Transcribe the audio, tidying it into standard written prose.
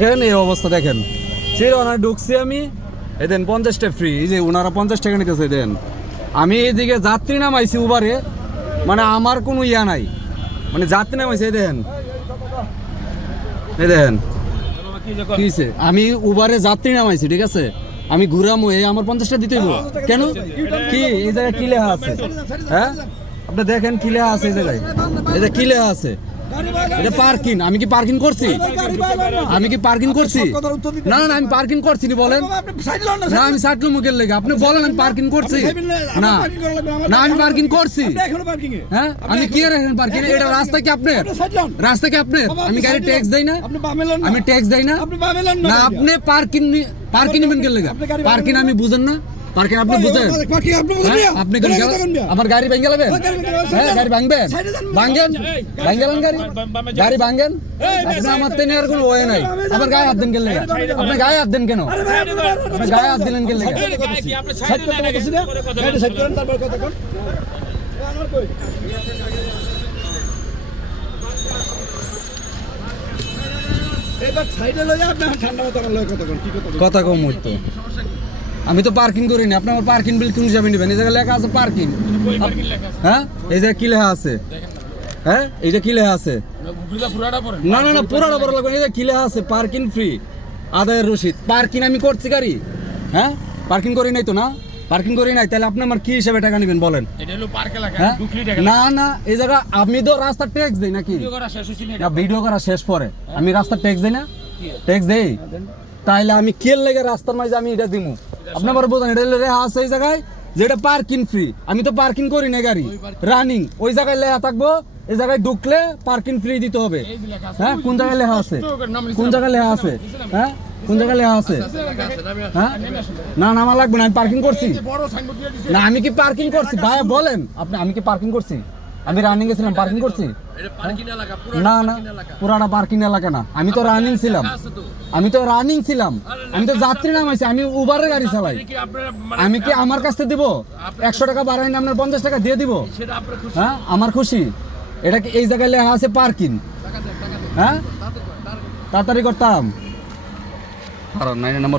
দেখেন এই অবস্থা দেখেন চিরোনা ঢুকছি আমি দেন 50টা ফ্রি এই যে ওনারা 50 টাকা নিতেছে দেন আমি এইদিকে যাত্রী নামাইছি উবারে মানে আমার কোনো ইয়া নাই মানে যাত্রী নামাইছি এই দেখেন কিছে আমি উবারে যাত্রী নামাইছি ঠিক আছে আমি ঘুরামো এই আমার 50টা দিতে হইব কেন কি এই জায়গায় কি লেখা আছে হ্যাঁ আপনি দেখেন কি লেখা আছে এই জায়গায় এই যে কি লেখা আছে এটা পার্কিং আমি কি পার্কিং করছি আমি কি পার্কিং করছি না না আমি পার্কিং করছি নি বলেন না আমি সাইডলো মুখের লেগে আপনি বলেন আমি পার্কিং করছি না না আমি পার্কিং করছি হ্যাঁ আমি কি রাখেন পার্কিং এটা রাস্তা কি আপনার রাস্তা কি আপনার আমি গাড়ি ট্যাক্স দেই না আমি ট্যাক্স দেই না না আপনি পার্কিং পার্কিং নেবেন কে লেগে পার্কিং আমি বুঝেন না পার্কিং আপনি বুঝেন আপনি আমার গাড়ি ভেঙে গেলেন হ্যাঁ গাড়ি ভাঙবেন ভাঙেন ভাঙেন গাড়ি ভাঙেন আপনি আমার তো নেওয়ার কোনো ওয়ে নাই আমার গায়ে হাত দেন গেলে আপনি গায়ে হাত দেন কেন আপনি গায়ে হাত দিলেন গেলে কথা কম হইতো আমি তো পার্কিং করি না আপনি আমার পার্কিং বিল কোন হিসাবে নেবেন এই জায়গায় লেখা আছে পার্কিং হ্যাঁ এই জায়গায় কি লেখা আছে হ্যাঁ এই যে কি লেখা আছে না না না পুরাটা পড়া লাগবে এই যে কি লেখা আছে পার্কিং ফ্রি আদায়ের রসিদ পার্কিং আমি করছি গাড়ি হ্যাঁ পার্কিং করি নাই তো না পার্কিং করি নাই তাহলে আপনি আমার কি হিসাবে টাকা নেবেন বলেন না না এই জায়গা আমি তো রাস্তার ট্যাক্স দেই নাকি না ভিডিও করা শেষ পরে আমি রাস্তার ট্যাক্স দেই না ট্যাক্স দেই তাইলে আমি কেল লেগে রাস্তার মাঝে আমি এটা দিমু আপনি আমার বোঝেন এটা লেখা আছে এই জায়গায় যেটা পার্কিং ফ্রি আমি তো পার্কিং করি না গাড়ি রানিং ওই জায়গায় লেখা থাকবো এই জায়গায় ঢুকলে পার্কিং ফ্রি দিতে হবে হ্যাঁ কোন জায়গায় লেখা আছে কোন জায়গায় লেখা আছে হ্যাঁ কোন জায়গায় লেখা আছে হ্যাঁ না নামা লাগবে না আমি পার্কিং করছি না আমি কি পার্কিং করছি ভাই বলেন আপনি আমি কি পার্কিং করছি আমি রানিং গেছিলাম পার্কিং করছি না না পুরাটা পার্কিং এলাকা না আমি তো রানিং ছিলাম আমি তো রানিং ছিলাম আমি তো যাত্রী নামাইছি আমি উবারের গাড়ি চালাই আমি কি আমার কাছ থেকে দিব 100 টাকা বাড়াই না আপনার 50 টাকা দিয়ে দিব হ্যাঁ আমার খুশি এটা কি এই জায়গায় লেখা আছে পার্কিং হ্যাঁ তাড়াতাড়ি করতাম কারণ 9 নম্বর